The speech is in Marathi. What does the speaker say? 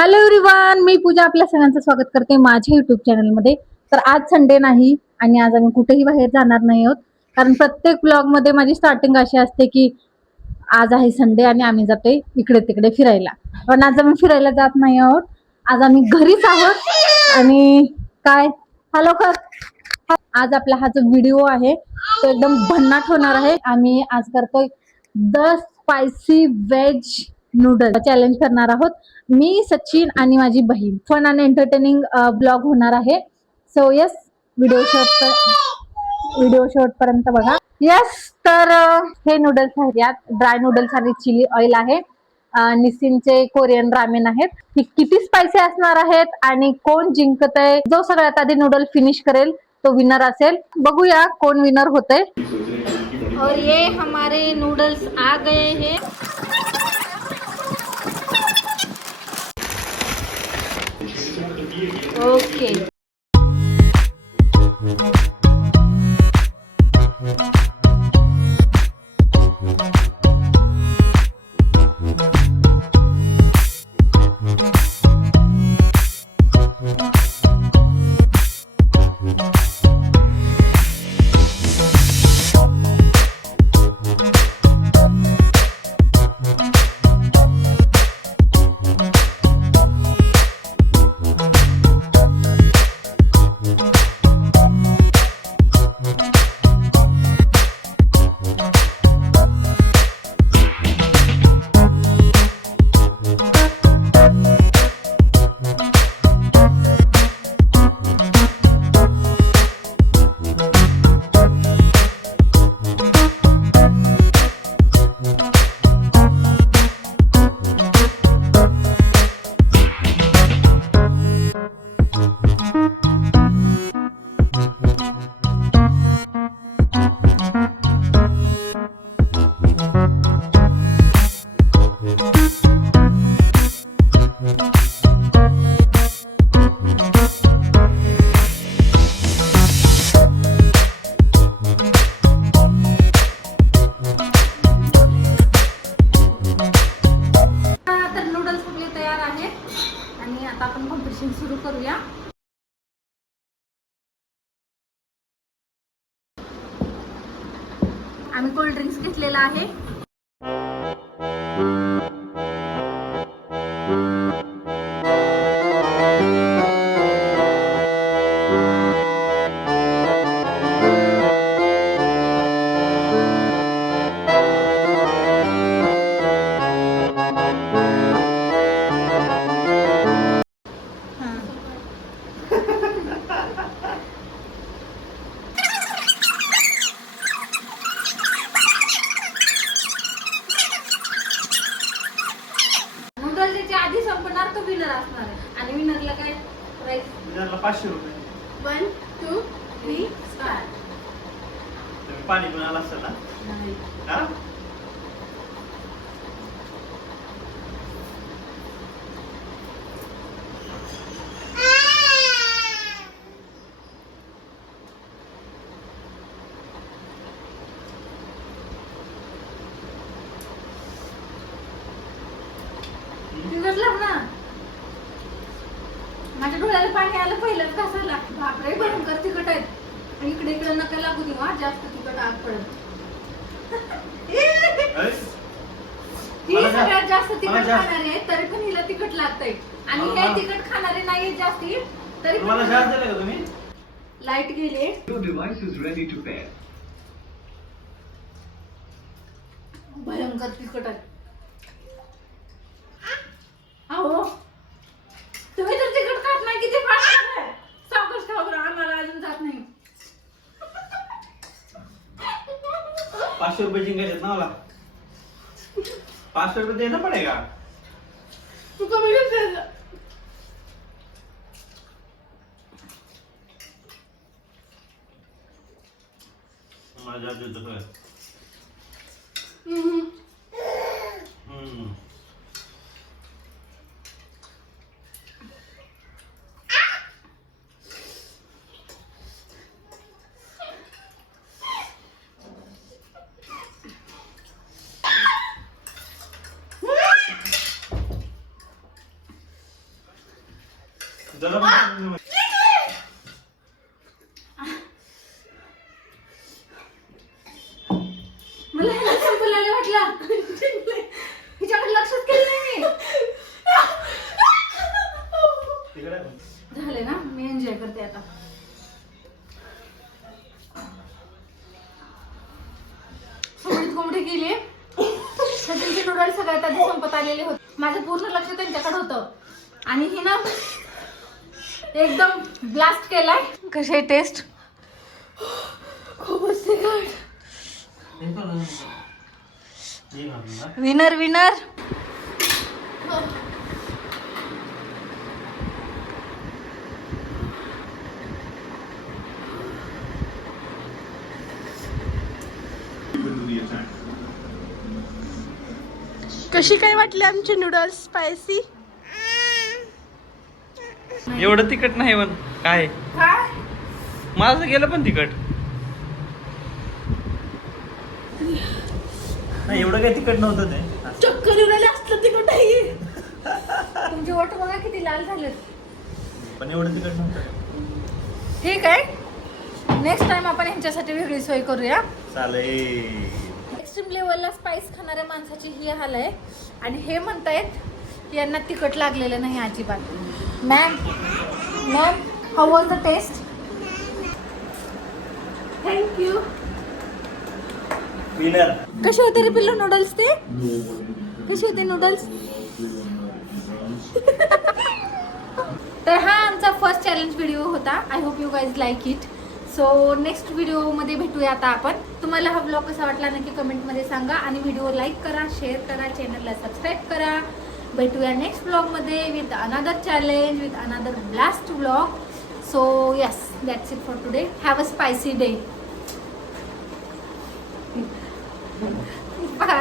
हॅलो एव्हरीवन, मी पूजा आपल्या सगळ्यांचं स्वागत करते माझ्या युट्यूब चॅनलमध्ये. तर आज संडे नाही आणि आज आम्ही कुठेही बाहेर जाणार नाही आहोत, कारण प्रत्येक ब्लॉगमध्ये माझी स्टार्टिंग अशी असते की आज आहे संडे आणि आम्ही जातोय इकडे तिकडे फिरायला. पण आज आम्ही फिरायला जात नाही आहोत, आज आम्ही घरीच आहोत. आणि काय हॅलो कर, आज आपला हा जो व्हिडिओ आहे तो एकदम भन्नाट होणार आहे. आम्ही आज करतोय 10 स्पायसी व्हेज नूडल चॅलेंज करणार आहोत. मी, सचिन आणि माझी बहीण. फन आणि एंटरटेनिंग ब्लॉग होणार आहे. सो यस, व्हिडिओ शॉर्ट पर्यंत बघा. यस, तर हे नूडल्स आहेत, यात ड्राय नूडल्स आणि चिली ऑइल आहे. निसिनचे कोरियन रामेन आहेत. ही किती स्पायसी असणार आहेत आणि कोण जिंकत आहे, जो सगळ्यात आधी नूडल फिनिश करेल तो विनर असेल. बघूया कोण विनर होते. और ये हमारे नूडल्स आ गए हैं. ओके. आपण कॉम्पिटिशन सुरू करूया. आम्ही कोल्ड ड्रिंक्स घेतलेला आहे. आधी संपणार तो विनर असणार आहे. आणि विनरला काय प्राइस? विनरला 500 रुपये. 1 2 3 स्टार्ट. तुम्ही पाणी पण आला असेल ना? नाही. हा? ना माझ्या डोळ्याला पाणी आलं पहिलंच. कसाला बापरे, भयंकर तिखट आहेत. आणि इकडे इकडे नका लागू दे, जास्त तिखट आग पडत. ही सगळ्यात जास्त तिखट खाणारे आहे, तरी पण हिला तिखट लागतंय. आणि हे तिखट खाणारे नाहीये जास्ती, तरी पण तुम्ही लाईट गेले. भयंकर तिखट आहे. अहो, तुम्ही तर तिकट खात नाही, किती फास्ट सावकाश खाऊ बरं, आम्हाला अजून जात नाही. 500 रुपये जिंकायचे ना मला. 500 रुपये देना पडेगा. तू कमी घेतलं. माझ्या देतो. जरा मला ह्याला संपलेलं वाटलं. हिच्याकडे लक्षच केलं नाही मी. तिकडे झाले ना, मी एन्जॉय करते आता. सोबत कोंबडी केली. सचिनचे नूडल्स सगळ्यात आधी संपत आलेले होते. माझं पूर्ण लक्ष त्यांच्याकडे होतं आणि ही ना एकदम ब्लास्ट केलाय. कशी आहे टेस्ट? खूपच तिखट. Winner winner. कशी काय वाटली आमची नूडल्स स्पायसी? एवढं तिखट नाही पण काय काय माझं गेलं पण तिखट नाही. एवढं काही तिखट नव्हतं ते. चक्कर येऊन आली असलं तिखट आहे. तुमचे ओठ बघा किती लाल झालेत. पण एवढं तिखट नव्हतं. ठीक आहे, नेक्स्ट टाइम आपण ह्यांच्यासाठी वेगळी सोय करूया. चालेल. एक्स्ट्रीम लेवलला स्पाइस खाणाऱ्या माणसाची ही हाल आहे. आणि हे म्हणतायत की यांना तिखट लागलेलं नाही अजिबात. Ma'am ma'am, how was the test? Thank you. Winner. कसे होते रे पिल्लू नूडल्स? ते कसे होते नूडल्स? तर हा आमचा फर्स्ट चॅलेंज व्हिडिओ होता. I hope you guys like it. So next व्हिडिओमध्ये भेटूया आता आपण. तुम्हाला हा ब्लॉग कसा वाटला नक्की कमेंटमध्ये सांगा. आणि व्हिडिओ लाईक करा, शेअर करा, चॅनलला सबस्क्राईब करा. भेटूया नेक्स्ट ब्लॉगमध्ये with another challenge, with another blast blog. So yes, that's it for today. Have a spicy day. Bye.